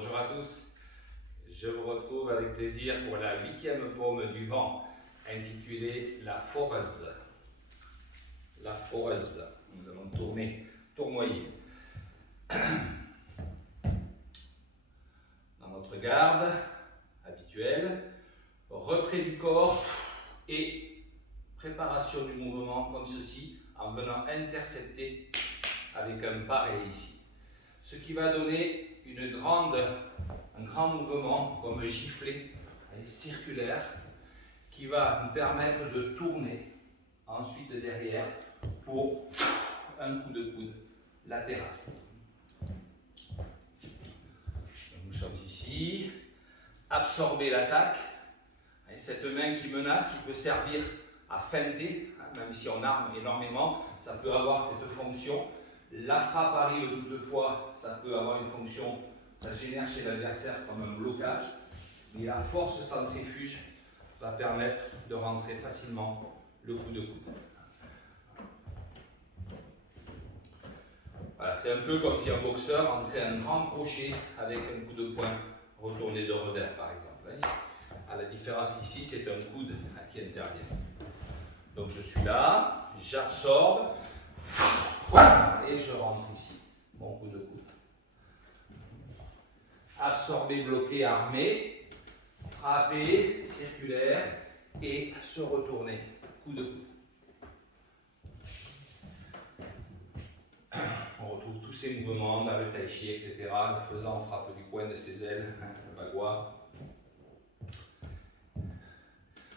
Bonjour à tous, je vous retrouve avec plaisir pour la 8e paume du vent, intitulée La Foreuse. La Foreuse, nous allons tournoyer. Dans notre garde habituelle, retrait du corps et préparation du mouvement comme ceci, en venant intercepter avec un pareil ici. Ce qui va donner un grand mouvement comme giflet circulaire qui va nous permettre de tourner ensuite derrière pour un coup de coude latéral. Nous sommes ici, absorber l'attaque, cette main qui menace, qui peut servir à feinter, même si on arme énormément, ça peut avoir cette fonction. La frappe arrive toutefois, ça peut avoir une fonction, ça génère chez l'adversaire comme un blocage, mais la force centrifuge va permettre de rentrer facilement le coup de coude. Voilà, c'est un peu comme si un boxeur entrait un grand crochet avec un coup de poing retourné de revers par exemple. À la différence ici, c'est un coude qui intervient. Donc je suis là, j'absorbe, et je rentre ici, mon coup de coude. Absorber, bloquer, armer, frapper, circulaire, et se retourner, coup de coude. On retrouve tous ces mouvements dans le tai chi, etc. Le faisant, on frappe du coin de ses ailes, le bagua.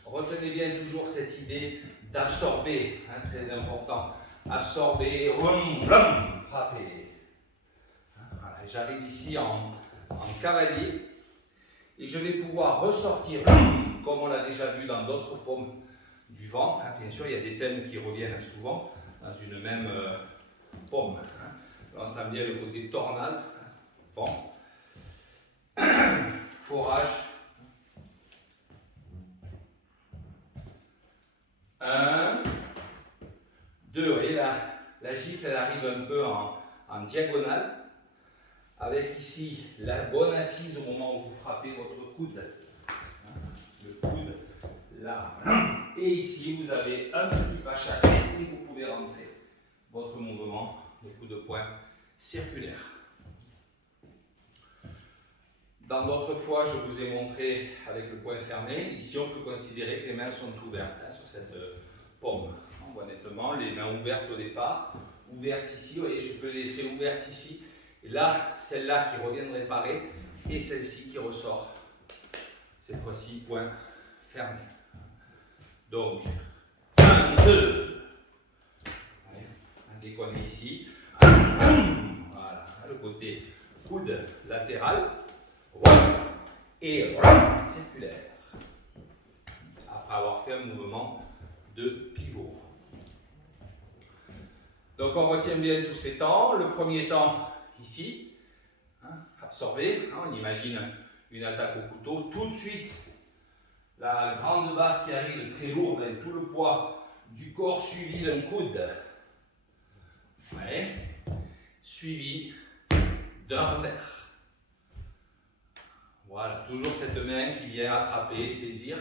Retenez bien toujours cette idée d'absorber, très important. Absorber, frapper. Voilà, j'arrive ici en cavalier et je vais pouvoir ressortir, comme on l'a déjà vu dans d'autres paumes du vent. Bien sûr, il y a des thèmes qui reviennent souvent dans une même paume. Là, on sent bien le côté tornade, vent, forage. 1, 2, vous voyez la gifle elle arrive un peu en diagonale, avec ici la bonne assise au moment où vous frappez votre coude. Le coude là. Et ici vous avez un petit pas chassé et vous pouvez rentrer votre mouvement, le coup de poing circulaire. Dans d'autres fois, je vous ai montré avec le poing fermé. Ici, on peut considérer que les mains sont ouvertes sur cette paume. On voit nettement les mains ouvertes au départ, ouvertes ici. Vous voyez, je peux les laisser ouvertes ici. Et là, celle-là qui reviendrait pareil, et celle-ci qui ressort. Cette fois-ci, poing fermé. Donc, 1, 2. Allez, un décollé ici. Voilà, le côté coude latéral. Et circulaire. Après avoir fait un mouvement de pivot. Donc on retient bien tous ces temps. Le premier temps ici, absorbé. On imagine une attaque au couteau. Tout de suite, la grande baffe qui arrive très lourde avec tout le poids du corps suivi d'un coude. Ouais. Suivi d'un revers. Voilà, toujours cette main qui vient attraper, saisir.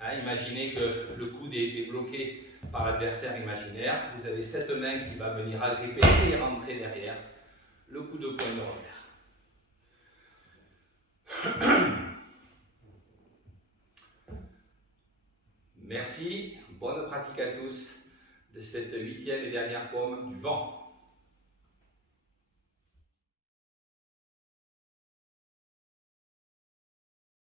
Imaginez que le coude ait été bloqué par l'adversaire imaginaire. Vous avez cette main qui va venir agripper et rentrer derrière. Le coup de poing de revers. Merci, bonne pratique à tous de cette 8e et dernière paume du vent.